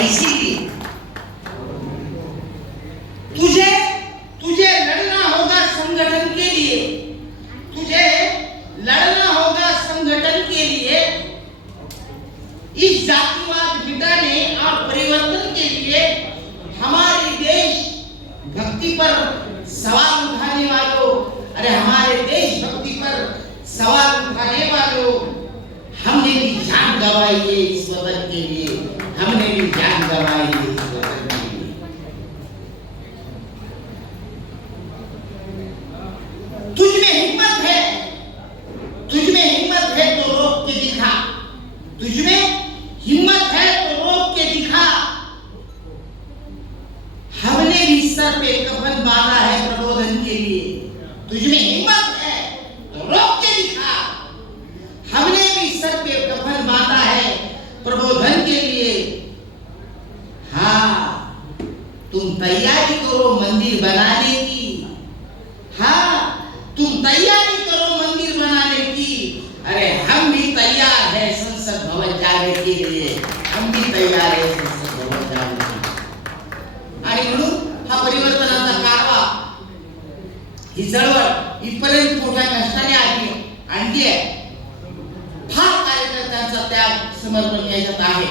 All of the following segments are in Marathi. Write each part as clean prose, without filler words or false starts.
और इसीलिए तुझे तुझे लड़ना होगा संगठन के लिए, तुझे लड़ना होगा संगठन के लिए, इस जातिवाद मिटाने और परिवर्तन के लिए। हमारे देश भक्ति पर सवाल उठाने वालों, अरे हमारे देश भक्ति पर सवाल उठाने वालों, हमने भी जान गंवाई है इस वतन के लिए, हमने भी जान गंवाई है इस वतन के लिए। तुझ में हिम्मत है, तुझ में हिम्मत है तो रोक के दिखा, तुझ में हिम्मत है तो रोक के दिखा। हमने भी सर पे कफन बांधा है प्रबोधन के लिए, तुझ में हिम्मत है तो रोक के दिखा। हमने भी सर पे कफन बांधा है प्रबोधन के लिए। हाँ, तुम तैयारी करो मंदिर बनाने की, हाँ तुम तैयारी करो मंदिर बनाने की। अरे हम भी तैयार है संसद भवन जाने के लिए, हम भी तैयार है संसद भवन जाने के लिए। आणि म्हणून हा परिवर्तनाचा कारवा, ही चळवळ इथपर्यंत मोठ्या कष्टाने आणली आहे। फार कार्यकर्त्यांचा त्याग समर्पण याच्यात आहे,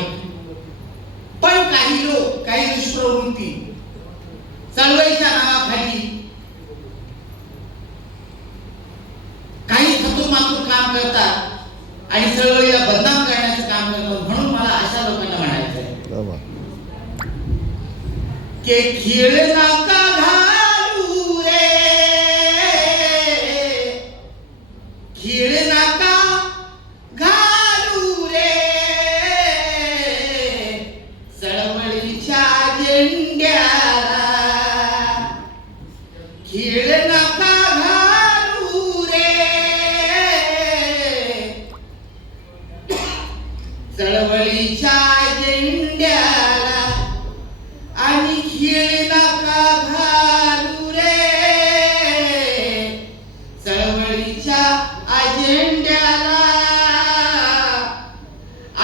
पण काही लोक, काही दुष्प्रवृत्ती चळवळीच्या नावाखाली काही थतूमातू काम करतात आणि चळवळीला बदनाम करण्याचं काम करतात। म्हणून मला अशा लोकांना म्हणायचं आहे की खेळ नका घालू रे, खेळ नका घालू रे, चळवळीच्या झेंड्याला खेळ नका घालू रे, चळवळीच्या झेंड्याला आणि खेळ नका घालू रे, चळवळीच्या अजेंड्याला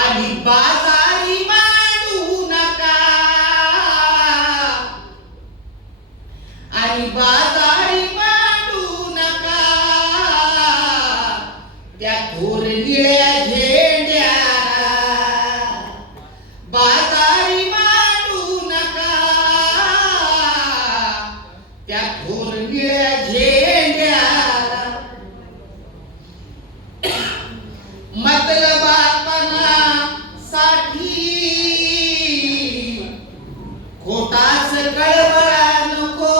आणि बाजारी मांडू नका, आणि बाजारी मांडू नका, त्या थोर निळ्या झेंड्याला बाजारी मांडू नका, त्या थोर निळ्या झेंड्याला। मतलबापणासाठी खोटाच कळवळा नको,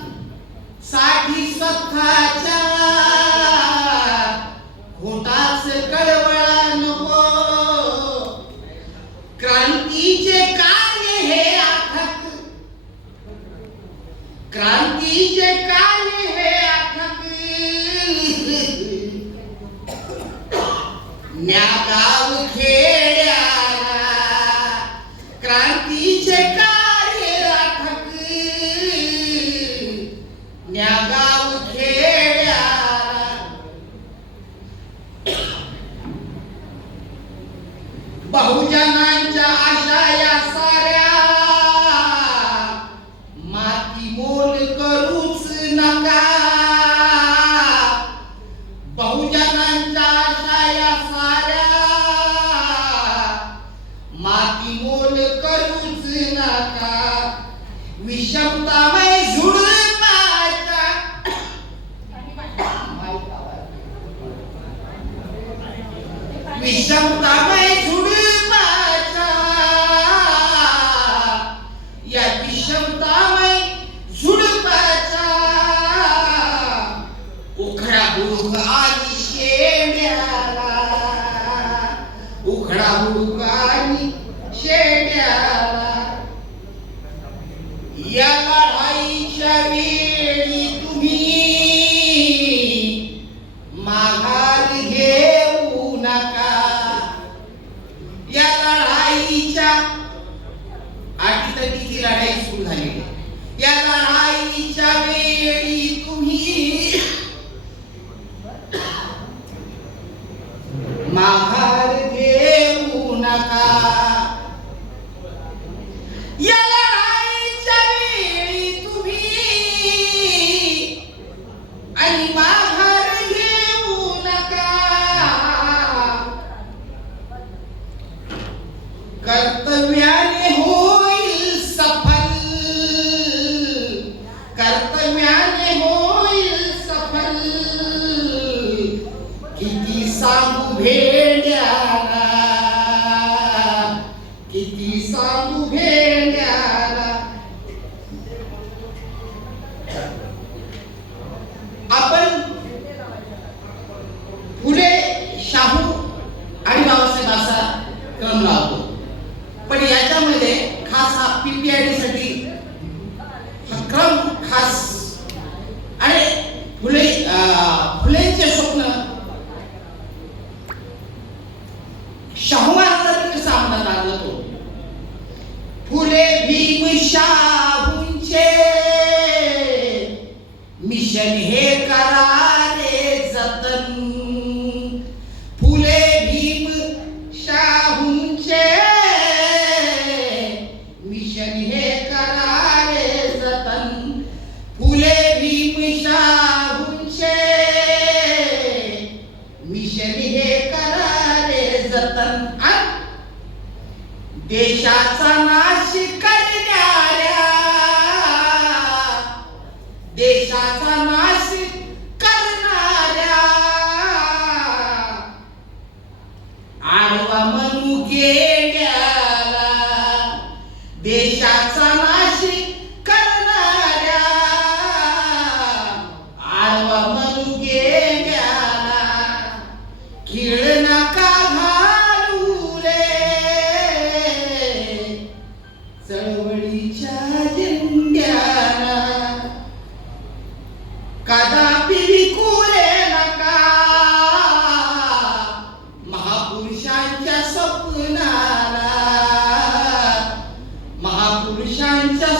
मतलबासाठी स्वतःच्या खोटाच कळवळा नको। क्रांतीचे कार्य हे अथक, क्रांतीचे कार्य हे अथक, न्यागाव खेड्याला क्रांतीचे कार्य अथक, न्यागाव खेड्याला। बहुजनांच्या आशा या साऱ्या माती मोल करूच नका, बहुजनांच्या आशा या साऱ्या माती मोल करूच नका। विषमतामय झुडपाच्या, विषमतामय झुडपाच्या, या विषमतामय झुडपाच्या उखडा बुडूक आणि शेंड्याला, उखडा बुडूक आणि शेंड्याला। या लढाईच्या वेळी तुम्ही माघार घेऊ नका, या लढाईच्या आटीतटीची लढाई सुरू झाली, या लढाईच्या वेळी तुम्ही माघार घेऊ कर्तव्याने होईल सफल, कर्तव्याने होईल सफल, किती सांगू भेड्याला, किती सांगू भेड्याला. आपण फुले, शाहू आणि बाबासाहेब असा क्रम लावतो, पण याच्यामध्ये खास हा PPID साठी हा क्रम खास. आणि फुलेंचे स्वप्न शाहू महाराजांनी कसं अंमलात आणलं तो. फुले भीम शाहूंचे मिशन हे करा रे जतन, फुले भीम शाहूंचे मिशन हे करा रे जतन, फुले भीम शाहूंचे मिशन हे करा रे जतन. देशाचा नाश करणाऱ्या, देशाचा नाश करणाऱ्या आडवा म्हणू गेल्याला, देशाचा नाश करणाऱ्या आडवा म्हणू गेल्याला, खीळ नका घालू रे चळवळीच्या झेंड्याला, कदापि विकू रे नका महापुरुषांच्या स्वप्नाला, महापुरुषांच्या